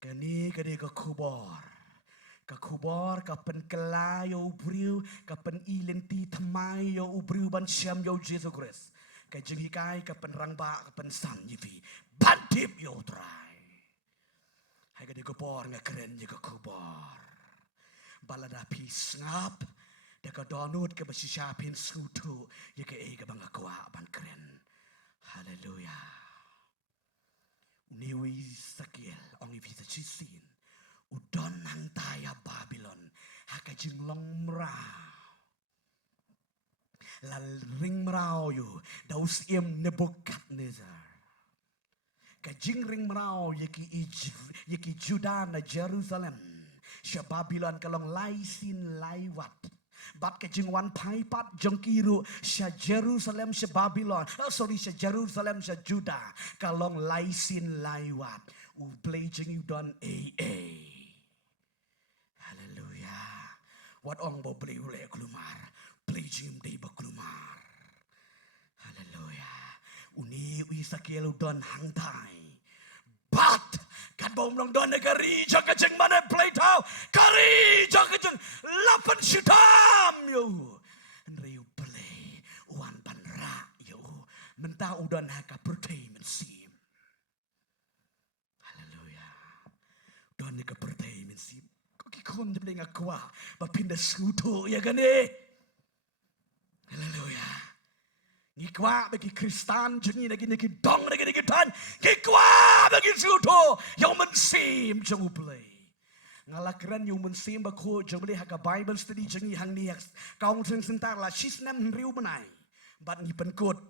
Kani ke kubor. Ka kubor ka pen kela yo ubriu ka pen ilenti thamai yo ubriu ban syam yo Jesus Christ. Ka jengi kai ka pen rangba ka pen san yivi. Bantip yo trai. Hai ka di kubor nga keren je ka kubor. Balada peace ngap. Da ka donut ka basisya pin skutu. Ye ka e ka banga kwa ban keren. Hallelujah. Niwi sakiel ongi visa chisin. Udon nang taya Babylon. Haka jinglong mrao. Lal ring mrao yu. Daus iem Nebuchadnezzar. Ka jing ring mrao yeki Judah na Jerusalem. Sya Babylon kalong laisin laiwat. Bat ka jing wan paipat jongkiru. Sya Jerusalem sya Babylon. Sya Jerusalem sya Judah. Kalong laisin laiwat. Ublejing udon AA. Hallelujah. Wat ong bo beli ule kelumar. Plejim di ba kelumar. Hallelujah. Uni wisakiel udon hangtai. But kan bom long don negari jaka jeng mana play tau. Kari jaka jeng lapan syutam yo. Nriu play uan panra yo. Mentah udon haka pertay mensim. Hallelujah. Don nega pertay mensim. Kon de blinga kwa ba pinda skuto ya gane. Hallelujah. Ni kwa bagi Kristan jengi lagi dong lagi tan. Ni kwa bagi skuto yang mensim jeng uplay. Ngalakran yang mensim ba ko jeng beli haka Bible study jengi hang ni kaung seng sentar la sisnam riu menai. Bat ni penkot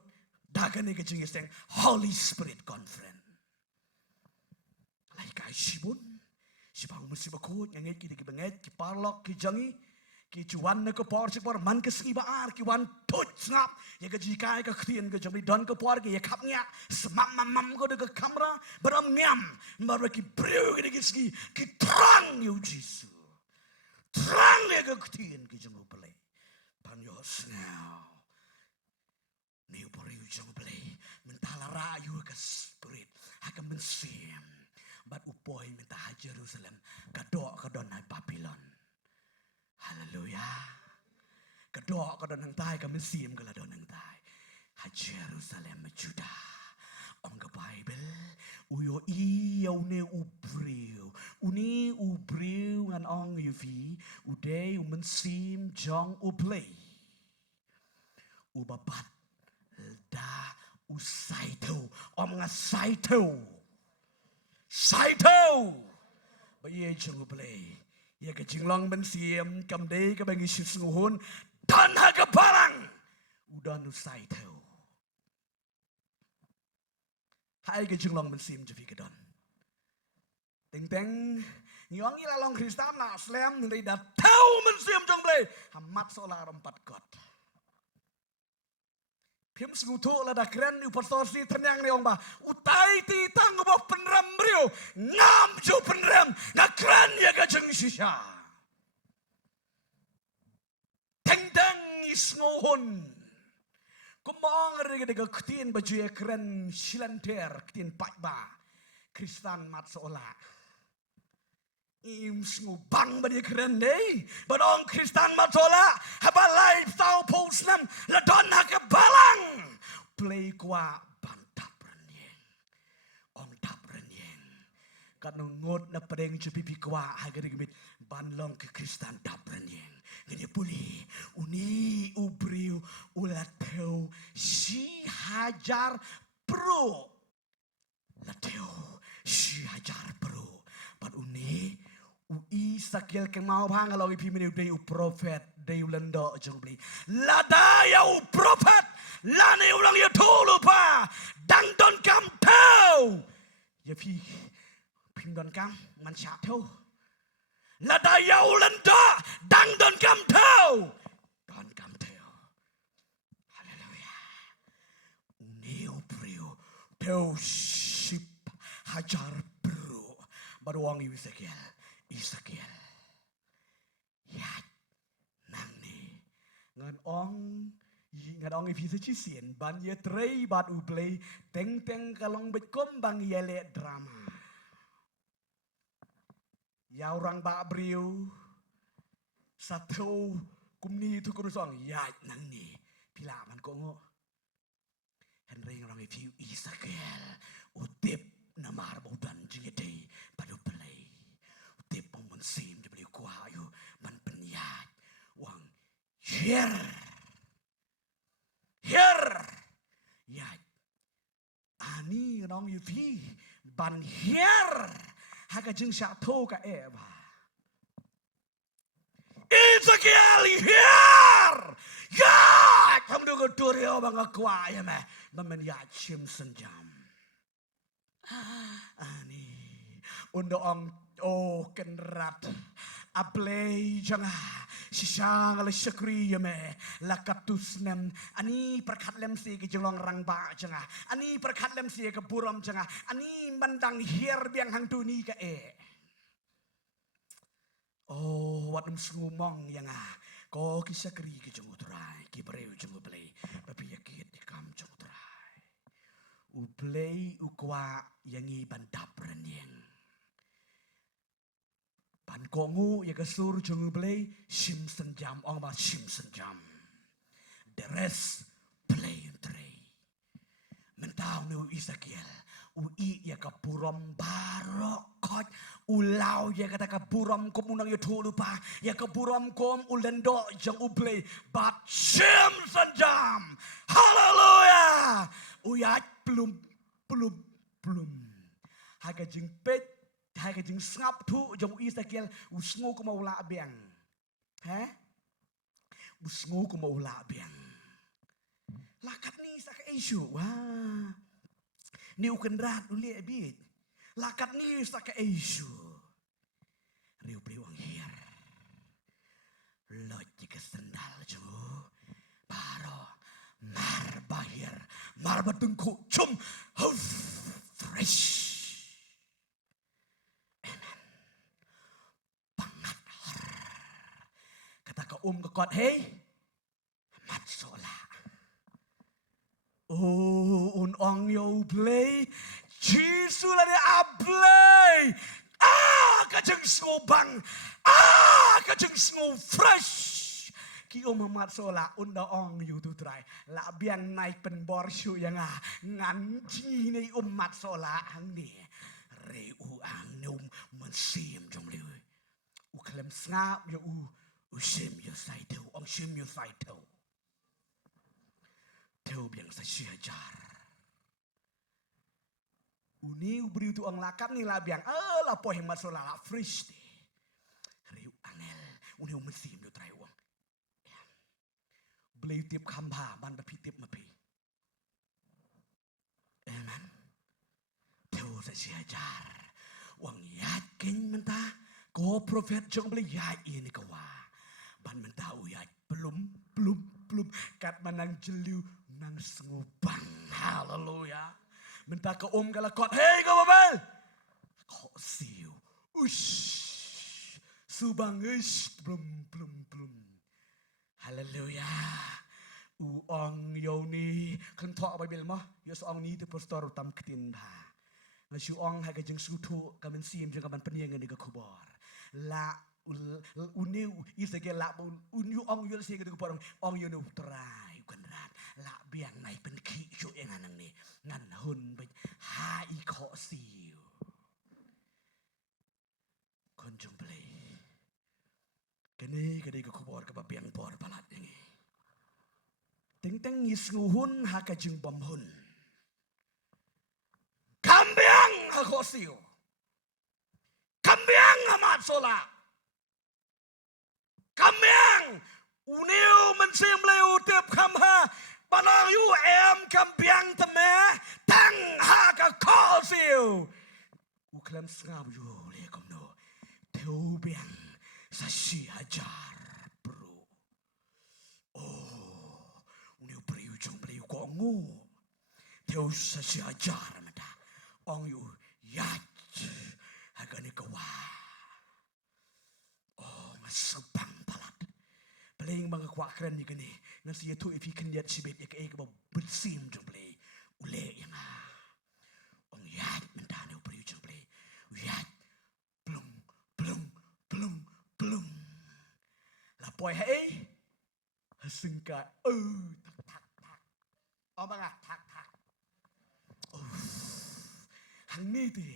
dagan ni jengi seng Holy Spirit Conference. Lai kai sibun si bang mesti bakut yang ki ki benget ki parlok ki jangi ki cuan ne ke por si por man ke ski baar ki wan tut ngap ya ke jikai ke khien ke jami don ke por ki ya khap nya semam mam ko de ke kamera beram ngam mar ki breu ki ski ki trang yu jisu trang le ke khien ki jamu play pan yo now ni por yu jamu play mentala ra yu ke spirit hakam mensim. Bat upoi minta Jerusalem kadok kadon hai Babylon. Hallelujah. Kadok kadon nang tai kami sim kala don nang tai. Ha Jerusalem Judah. Ong ke Bible uyo I ne ubriu. Uni ubriu ngan ong yuvi uday mensim jong uplay. Ubabat da usaito om ngasaito. Saito bayi jeng play ya ke jinglong bensim kam dei ke bangi sisuhun dan ha barang udah nu saito hai ke jinglong bensim jevi ke don teng teng ngiong ila long Kristan na slam ndai da tau bensim jeng play hamat solar empat god Pim segutu la da keren upastosi tenyang ni ba utai ti tang bo penram brio ngam jo penram na keren ya ka jeng sisa teng teng isnohon kumong re de ktin baju ya keren silanter ktin pakba Kristan mat sola im sngu bang badi keren dei badong Kristan matola haba live tau posnam la don haka balang play kwa bantap renyeng ong tap renyeng kan ngot na pedeng cepipi kwa hagari gimit banlong ke Kristan tap renyeng gede puli uni ubriu ulateu si hajar pro lateu si hajar pro pat uni ui sakil ke mau bang kalau ipi meni udai profet dai ulendo jongli lada ya u profet lane ulang ya tulu pa dang don kam tau ya pi pim don kam man sha tau lada ya ulendo dang don kam tau don kam tau haleluya uni upriu tau sip hajar bro baru wangi wisakiel Isakiel. Ya, nang ni. Ngan ong ipisa chisien ban ye trei bat uplay teng teng kalong bet kombang yele drama. ya orang bak beriu satu kumni tu kurusong ya nang ni pila man ko ngo Henry orang view Isakel utip namar baudan jingedei padu pelai utip pun sim de beli kuayu man penyat wang here ya ani nong yu vi ban here haga jing sha to ka eba Ezekiel here ya kamu do gotorio bang kwa ya me man ya chim senjam ani undo ong kenrat ablay janga sisang le syakri yame lakatus nem ani perkat lem si ke jolong rang ba janga ani perkat lem si ke buram janga ani mandang hier biang hang duni ke oh wat ngumong yang ko kisakri ke jongutrai ki breu jonguplay tapi yakit kam jongutrai uplay ukwa yangi bandap renyeng pan kongu ya kesur jonguplay sim senjam ong ba sim senjam the rest play and tray mentau nu Isakiel ui ya kapurom barokot ulau ya kata kapurom kom unang yotu lupa ya kapurom kom ulendo jang ublay bat sim senjam haleluya uyat belum haga jing pet haga jing ngap tu jang Isakiel usngu ko maula biang usngu ko maula biang lakat ni sak isu wah ni ukenrat uli abit lakat ni sak isu riu priwang hier loj ke sendal jo baro mar bahir mar batungku cum fresh amen pangat kata ka ke kot hey mat sola oh un ong yo play Jesus la de ablay kajeng skobang kajeng sko fresh ki mamat sola unda ong yu tu trai la biang nai pen bor shu yang ngan ji nei mat sola ang ni re u ang num man sim jom le u klem snap yo u sim yo sai tu ong sim yo sai tu teu biang sa syajar uni beri tu ang lakat ni la biang la po hemat sola la fresh de riu angel uni mesim yo trai wang beli tip kamba ban tapi tip mapi amen teu sa syajar wang yakin mentah ko profet jong beli ya ini kawa ban mentah uyat belum kat manang jelu nang sengubang haleluya mentah ke galakot hey kau babel kok siu subang belum haleluya uong yoni kentok babel mah yos ong ni te pastor tam ketin ba ngasu ong ha kajeng sutu kamen sim jeng kaman penyengan di kubor la uniu Isakiel la uniu ong yul sing ke kubor ong yunu trai kenrat la biang nai pen ki yo yang anang ni ngan hun be ha I kho siu kon jong play kene ke kubor ke biang bor balat ni teng is nguhun ha ka jeng bom hun kambiang ha kho siu kambiang amat sola kambiang uniu mensim leu tip kamha panang yu em kambiang teme tang ha ka kho siu u klem sngab yu le kom no teu biang sa si hajar bro oh uniu priu jong priu ko ngu teu sa si hajar mata ong yu yat hagani kawa oh masupang palat paling mga kwakran ni gani ngan siya tu ipi kanyat sibit ya kaya ka bersim jong play ule yang ong yat mentane upri jong play yat blum poi hai sengkai tak omanga tak hang ni ti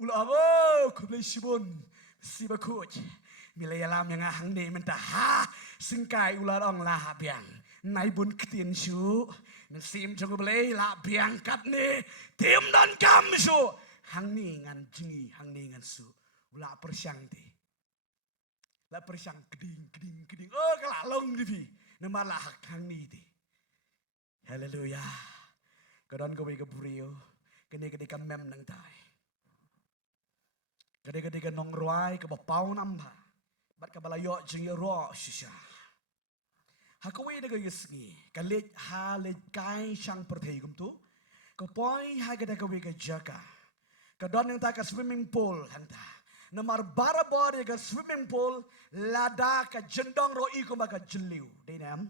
ulah kublai sibon siba coach milai alam yang hang ni mentah ha sengkai ulah ong lah biang nai bun ketien su sim jong blai la biang kat ni tim dan kam su hang ni ngan jengi hang ni ngan su ulah persiang ti la persiang keding kala long di pi nemar la hang ni ti haleluya kadon ko ke burio kene ka mem nang tai kene ka nong ruai ka pau namba bat ka balayo jing ro shisha hakwe de ga yisngi ka le ha le kai sang perthei gum tu ka poi ha ga ka we ka jaka ka don nang ta ka swimming pool hang ta namar barabor ka swimming pool lada ka jendong ro i ko ka jeliu de nam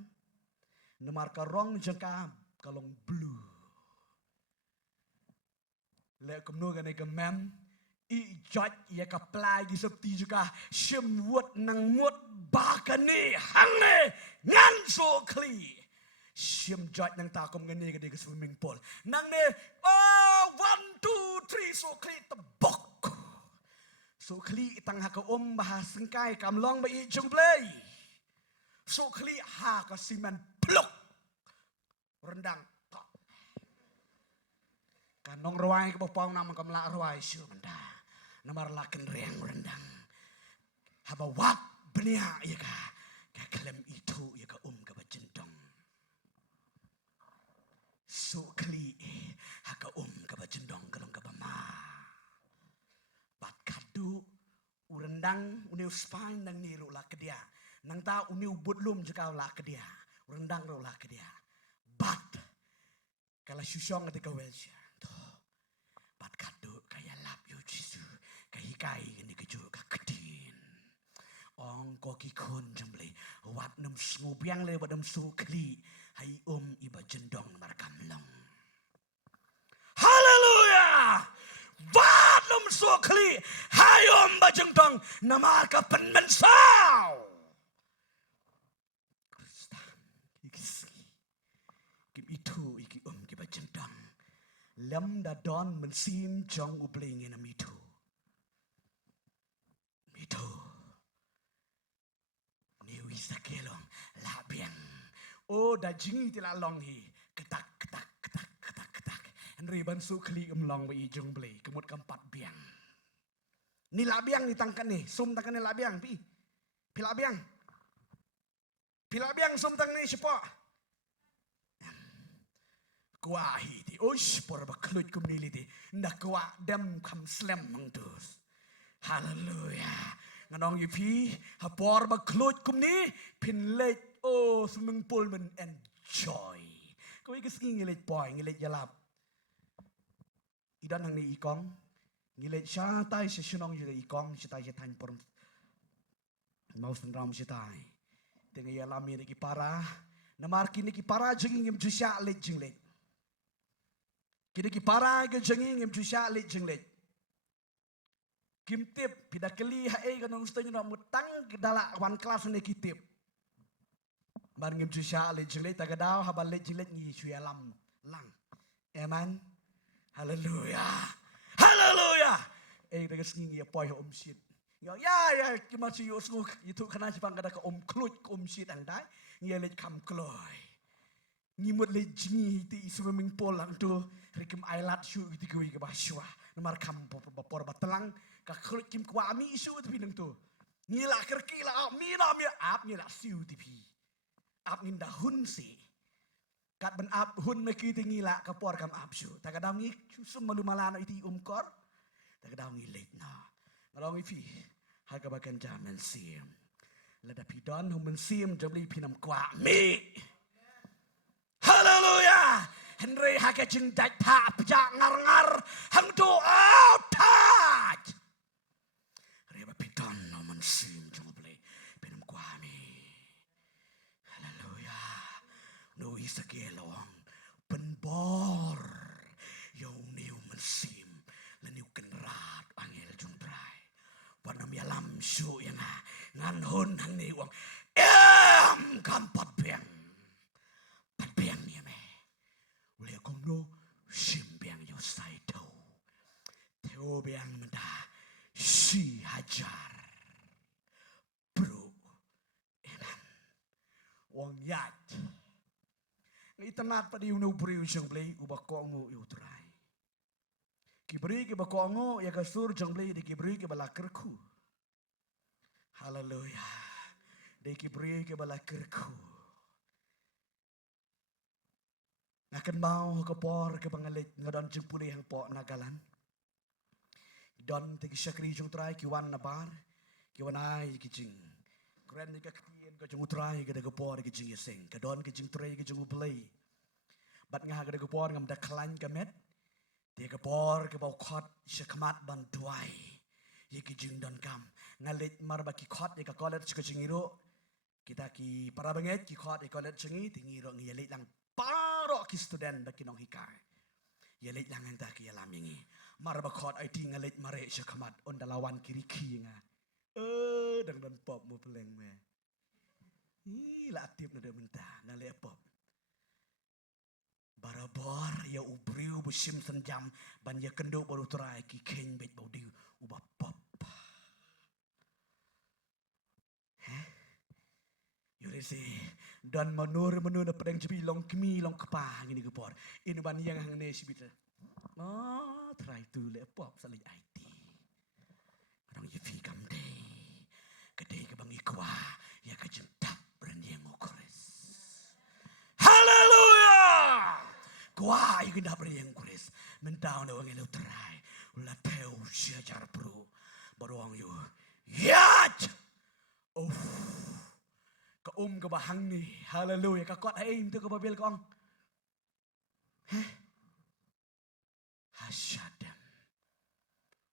namar ka rong jaka kalong blue le kumno gane ka mem i judge ya ka plai gi septi juga shim wot nang mot ba ka ni hang ne ngan so kli shim judge nang ta kom gane ka swimming pool nang ne 1 2 3 so kli tebok so kli tang ha ka bah sengkai kam long ba i jung play so kli ha ka simen pluk rendang kanong ruai ke bopong nama kamla ruai syu menda namar laken reang rendang haba wap benia ya ka klem itu ya ka ka bajendong so kli ha ka ka bajendong kalong ka bama bat kadu urendang uniu spine nang niru la ke dia nang ta uniu budlum juga la ke dia urendang ro la ke dia bat kala syusong ketika welsya bat kado kaya lap yo jisu kai kai ni kejo ka kedin ong ko ki kon jemble wat nem smubiang le badam su kli hai iba jendong mar kamlong haleluya wat nem su kli hai ba jendong namar ka penmen sao kristan kim itu iki ki ba jendong lem da don men sim jong u bling in a me too new isakelong la biang da jingi ti la long hi ketak henry ban su kli long wi jong ble kemut keempat biang ni la biang ni tangkan ni sum tangkan ni la biang pi la biang sum tang ni siapa kwa hi ti oish por ba klut kum ni li ti na kwa dem kam slem mang dus haleluya nganong yu pi ha por ba klut kum ni pin let swimming pool men enjoy ko i ski ngi let boy ngi let yalap idan hang ni ikong ngi let sha tai se shunong yu ikong shi tai je tan por mau sendram shi tai tenga yalami ni ki para namar kini ki para jing ngim jusha let jing let kini ki para ke jengi ngim jusha let jeng let kim tip pidakeli hae kanong sto nyuna mutang kedala wan kelas ne kitip bar ngim jusha let jeng let tagadao habal let jeng let ngi suya lam lang amen haleluya dagas ngi poi om shit ya kimasi yo sku itu kana sipang kada ka om klut om shit ang dai ngi let kam kloy ngimut le jingi ti swimming pool lang tu rikim ailat shu ti kui ke baswa namar kam por batelang ka khrut kim kwa mi shu ti nang tu ngila kerki la mi na mi ap ngila siu ti pi ap ngin da hun si kat ben ap hun me ki ti ngila ka por kam ap shu ta ka dam ngi sum malu malana iti kor ta ka dam ngi let na ngalong i fi ha ka bakan jaman sim la da pi don hum sim jabli pinam kwa mi haleluya Henry hake jing daj pa pejak ngar hang do out reba piton nomen sim jong ble penam kwami haleluya no isagelong penbor yo niu mensim leniu kenrat angel jong drai wanam yalam su yang ngan hon hang ni wang kam pat biang ni me. Ule kong no sim biang yo sai tau. Teo biang menda si hajar. Bro, enan. Wong yat. Itanat pa di uno brio siyang play ubakongo utray. Kibri ki bakongo ya kasur siyang play di kibri ki balakerku. Hallelujah. Di kibri ki balakerku. Ngakan mau kapor ke bangalit ngadon jeng pulih ang po nagalan. Don tigi syakri jeng try kiwan nabar kiwan ay kijing. Keren ni kakien ka jeng utray kada kapor kijing yasing. Kadon kijing tray kijing uplay. Bat nga kada kapor ngam daklan kamet. Dia kapor ke bau khot syakmat bantuai. Ye kijing don kam. Ngalit marba ki khot ye ka kolet kijing iro. Kita ki para banget ki khot ye kolet jengi tingiro ngiyalit lang paro ki student baki nong hikay. Yalit lang ang taki alamingi. Marbakot ay tingalit mare siya kamat on dalawan kiriki nga. Dan pop mo peleng me. Latip na dementa ngali pop. Barabor ya ubriu busim senjam ban ya kendo baru terai ki ken bet bau diu uba pop. Yurisi dan menur na pedang cepi long kemi long kepah gini kepor. Ini ban yang hang ne sibita. Oh, try tu le pop sali IT. Orang ye fi kam dei. Kedai ke bang ikwa ya ka jentap ren yang okores. Hallelujah. Kwa you gendap ren yang okores. Mentau na wang elo try. Ula teu siajar pro. Baru wang you. Yat. Oh. Ka ke bahang ni. Hallelujah. Ka kot haim tu ke babil kong. Hasyadam.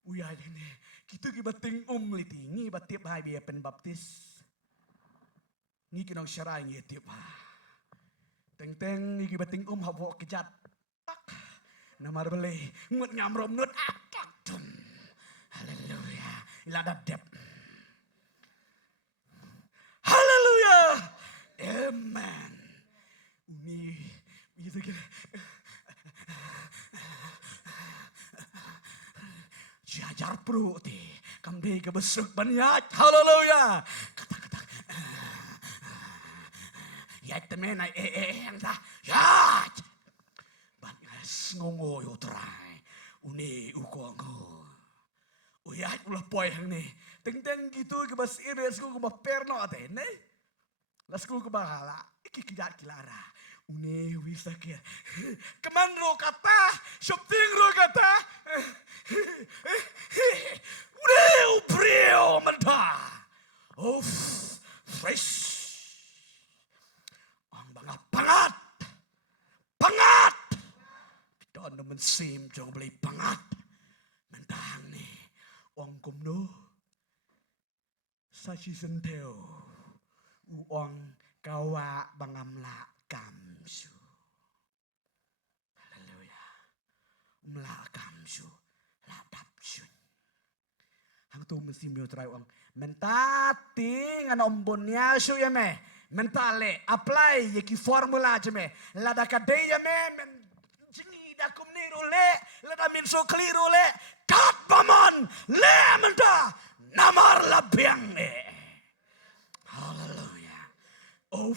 Uyay ni. Kita ki bating liti. Ngi batip hai biya penbaptis. Ngi kinong syarai ngi tip ha. Teng-teng ngi ki bating habok kejat. Tak. Namar beli. Ngut ngamrom nut akak dum. Hallelujah. Ilada dep. Hallelujah. Amen. Uni begitu kira. Jajar perut ti. Kamdi ke besuk banyak. Hallelujah. Kata-kata. Ya temen ai yang dah. Ya. Banyak ngongo yo terai. Uni ukongo. Uyat ulah poy hang ni. Teng-teng gitu ke bas ire sku ke perno ate ne. Lasku ke bahala. Iki kijat kilara. Une wisa kia. Keman ro kata, shopping ro kata. Une ubrio menta. Oh, fresh. Ang banga pangat. Pangat. Don naman sim jong beli pangat. Mentang ni. Ong kumno. Sa season teo. Uong kawa bangamla kamsu. Hallelujah. Mla kamsu. Ladap sun. Hang tu mesti mio try uang. Mentati ngana ombonnya su ya me. Mentale apply ye ki formula je me. Lada kadai ya me. Jingi da kumniru le. Lada min so kliru le. Kat paman. Le menta. Namar labiang Hallelujah. Oh,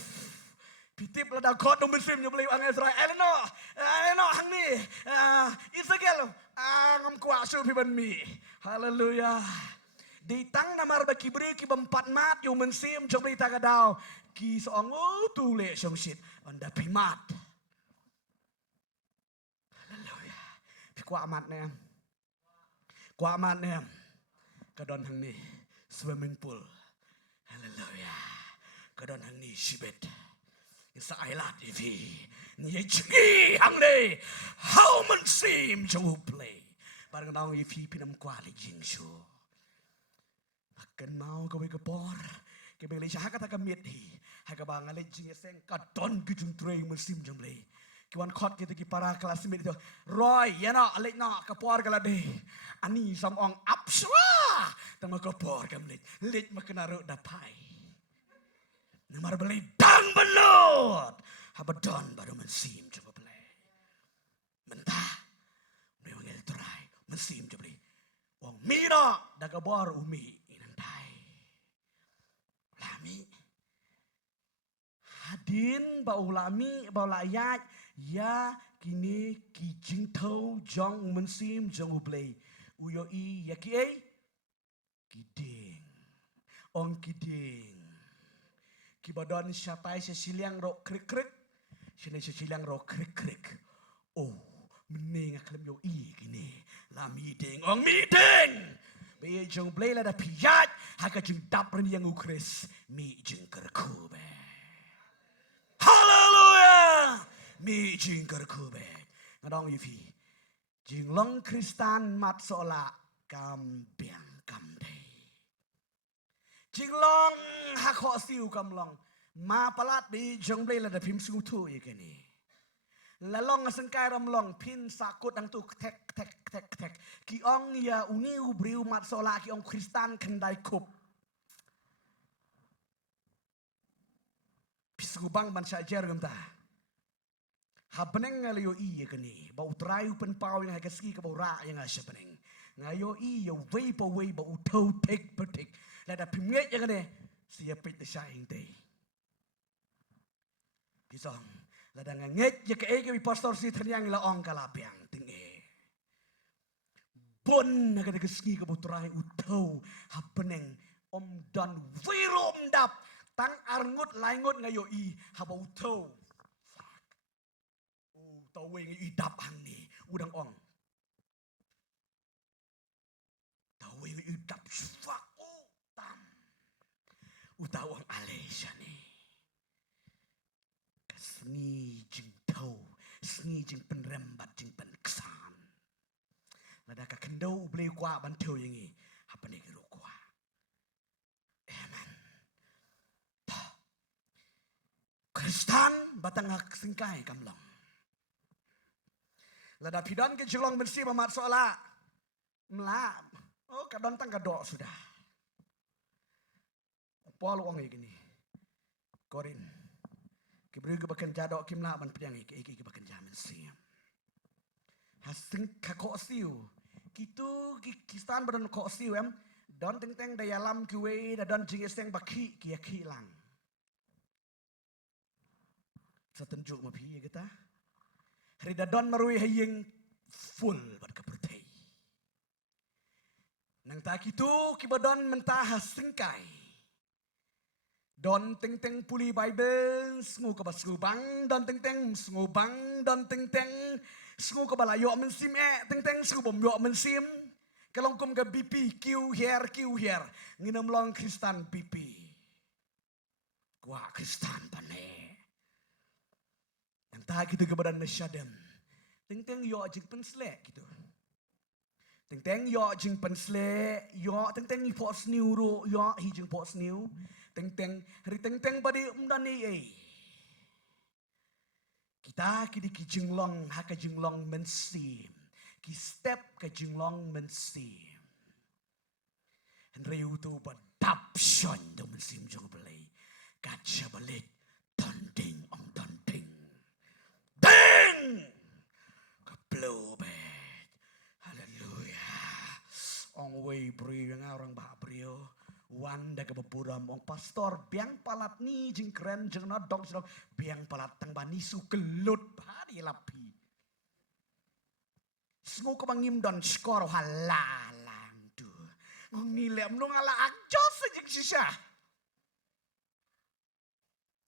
pitip lada kot no musim nyo beli ang Israel. Eleno hang ni. Isagel ngam kuasu piban mi. Hallelujah. Ditang namar baki beri ki bempat mat yung musim jom beli tagadao. Ki soong tule song shit onda pimat. Hallelujah. Kwa amat na yan. Kwa amat na yan. Kadon hang ni swimming pool. Hallelujah. Kadon hang ni sibet. Sa ailat ivi. Ni chingi hang ni. How man sim jo play. Parang naong ivi pinam kwali jing shu. Akan mau kawai kapor. Kebeli siya kata kamit hi. Haga bangalit jing yaseng kadon gijung tray musim jong play. Kiwan kot kita ki para classmate itu. Roy, ya na alik na kapor kala de. Ani samong apswa. Tama kapor kamlit. Lit makenaro dapai. Namar beli dang belut. Habadon baru mensim coba beli. Mentah. Mewangil terai. Mensim coba beli. Wong mira dagabor umi inandai. Lami. Hadin bau lami bau layat. Ya kini kijing tau jong mensim jong ublay. Uyoi ya ki ay. Kiding. Ong kiding. Kibadon siyatai sesilang ro krik-krik. Sini sesilang ro krik-krik. Oh, mening aklem yo i kini. La miding, ong miding. Be jeng blay la da piyat. Haka jeng dapren yang ukris. Mi jeng kerkube. Hallelujah. Mi jeng kerkube. Ngadong yufi. Jeng long Kristan mat sola kambiang kamday. Jinglong hakho siu kamlong ma palat bi jonglei la da phim su thu ye ke ni la long asengkai ramlong pin sakut ang tu tek tek tek tek ki ong ya uniu briu mat sola ki ong Kristan kendai kup pisgu bang ban syajer gemta habeneng ngaliyo i ye ke ni bau trayu pen pau yang hakeski ke bau ra yang asepeneng ngayo i yo wei bau thau tek petik Lada pimget yang ni siapit de shaing day. Pisong lada nganget je ke ege pastor si ternyang la ong kalapiang tinggi. Bon naga de ski ke butrai utau hapeneng om dan wirom dap tang arngut laingut ngayo i haba utau. Oh tau weng i dap hang ni udang ong. Tau weng i dap fuck. Utawang Malaysia ni. Sengi jeng tau, sengi jeng penrembat jeng penkesan. Lada ka kendau beli kuah bantu yang ini. Apa ni kira kuah? Amen. Kristan batang hak singkai kamlang. Lada pidan ke jelong bersih mamat soala. Melap. Oh kadang tang kadok sudah. Paul wong iki ni. Korin. Kibri ke bakan jadok kimla ban pedang iki ke bakan jamin siam. Haseng kakok siu. Kitu kistan badan kok siu em. Don teng teng daya lam kiwe da don jing esteng baki kia kilang. Satenjuk mapi kita. Hari da don marui hayeng full bad kepertai. Nang tak kitu kibadon mentah hasengkai. Don teng teng puli Bible, sengu ke basubang, don teng teng sengubang, don teng teng sengu ke balayo mensim teng teng sengu bom yo mensim. Kalong kum ke BP Q here, nginam long Kristan BP. Gua Kristan pane. Entah gitu ke badan nasyadem. Teng teng yo jing penslek gitu. Teng teng yo jing penslek, yo teng teng i pos niu yo hi jing pos niu. Teng teng hari teng teng padi umdani kita kini ki jinglong haka jinglong mensim ki step ke jinglong mensim henry utu badap shon do mensim jong belai kaca balik tanding ong tanding ding kaplo bet haleluya ong way bri yang orang bah brio Wanda ke bepuram ong pastor biang palat ni jing keren jeng nadong sedang biang palat tang bani su kelut hari lapi. Sengu ke bangim don skor halalang tu. Ngilem nu ngala akjos jeng sisa.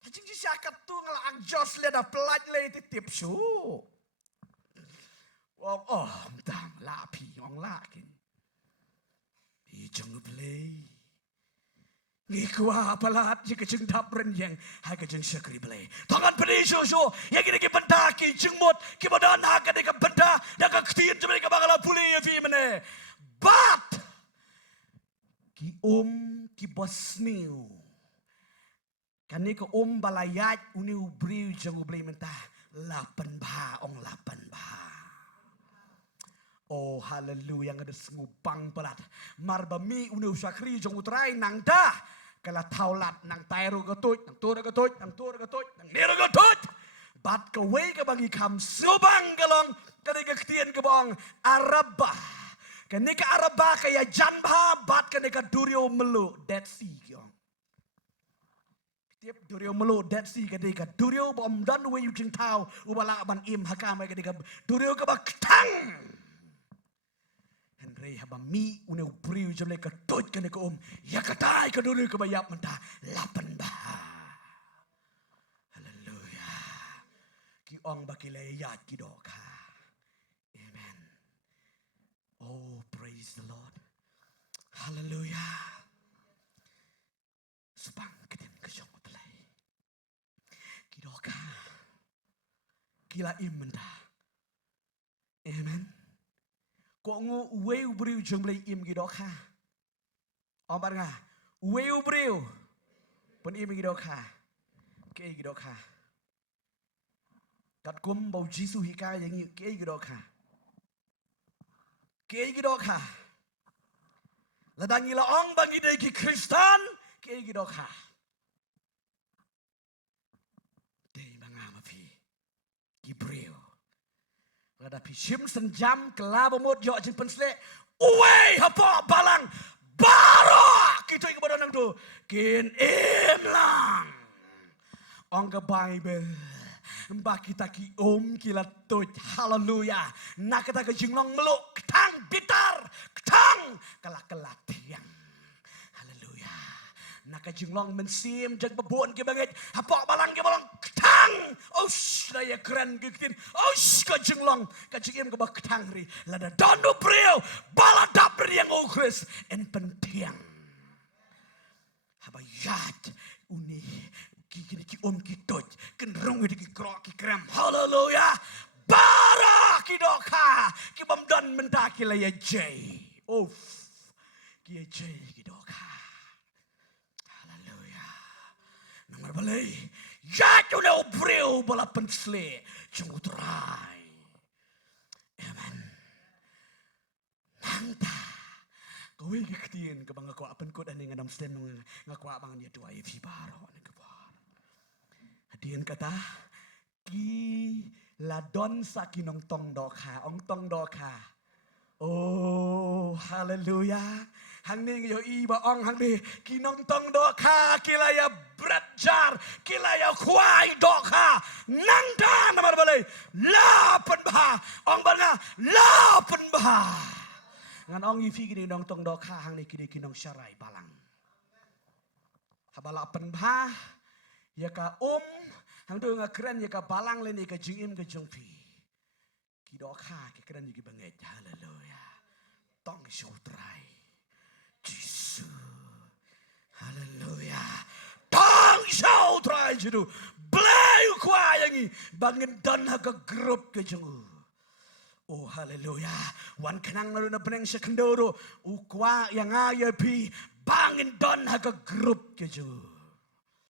Jeng sisa kat tu ngala akjos le da pelaj le titip su. Oh tang lapi ong lakin. Ijeng play. Ngikwa palat jika jeng dapren yang haka jeng syakri belai. Tangan pedih susu yang kini benda ki jengmut ki badan haka deka benda deka ketiin jemai ka bakal puli ya fi mene. But ki ki bosniu. Kani ke balayat uni ubri jeng ubri mentah 8 bah ong 8 bah. Oh haleluya yang ada sengupang pelat. Marbami uni usakri jeng utrai nang dah. Kala taulat nang tairu ketut, nang tur ketut, nang tur ketut, nang niru ketut. Bat kaway ka bagi kam subang galong kani kaktian ka bang Araba. Kani ka Araba kaya janba bat kani ka Durio melu Dead Sea kyong. Tiap Durio melu Dead Sea kani ka Durio bom dan we yujing tau ubala ban im hakam kani ka Durio ka ba ktang. Henry haba mi une ubriu jole ka tot kani ka yakatai ka Durio ka ba yap menta lapan ba. Ong bakilayat kidoka. Amen. Oh, praise the Lord. Hallelujah. Subang kedin kesyong play. Kidoka. Kila imenda. Amen. Kok ngo uwe ubriu jeng play im kidoka. Ombar nga. Uwe ubriu. Pun im kidoka. Ke kidoka. Kat kum bau Jisu hika yang ini kei gidoka. Kei gidoka. Ladang ila ong bangi dei ki Kristen kei gidoka. Dei bangama pi. Gibril. Lada pi shim senjam kelaba mot yo jin pensle. Uwe hapa balang barok. Kita ing bodon tu. Kin imlang. Ong ke Bible. Mbak kita ki kila tuj, haleluya. Nak kita ke jinglong meluk, ketang bitar, ketang kelak tiang, haleluya. Nak ke jinglong mensim jeng bebon ke bangit, apa balang ke balang ketang, daya keren ke kitin, ke jinglong, ke jingim ke bak ketang ri, lada donu priu, baladap ri yang ukris, en pentiang, habayat uni. Kini ki kitoj kenrung di ki krok ki krem haleluya bara ki doka ki bamdan mendaki la ya jay ki ya jay ki doka haleluya nomor balai ya tu le obreu bala pensle chungutrai amen nangta kowe ki ketien ke bang ko apen ko dan ngadam sten ngako abang dia tuai fi baro Dian kata ki ladon sa kinong tong doka ong tong doka oh haleluya hang ning yo iba ong hang ni kinong tong doka kilaya bratjar kilaya kuai doka nangda namar balai la penbah ong banga la penbah ngan ong ifi kini nong tong doka hang ni kini kinong syarai balang habala penbah ya ka hang tu nga keren ya ka balang le ni ka jingim ka jongpi ki doka ki keren gi banget haleluya tong syutrai Jisu haleluya tong syutrai jidu blay kwa yangi bangin dan ha ka grup ka jongu oh haleluya wan kanang na beneng sa kandoro ukwa yang ayapi bangin dan ha ka grup ka jongu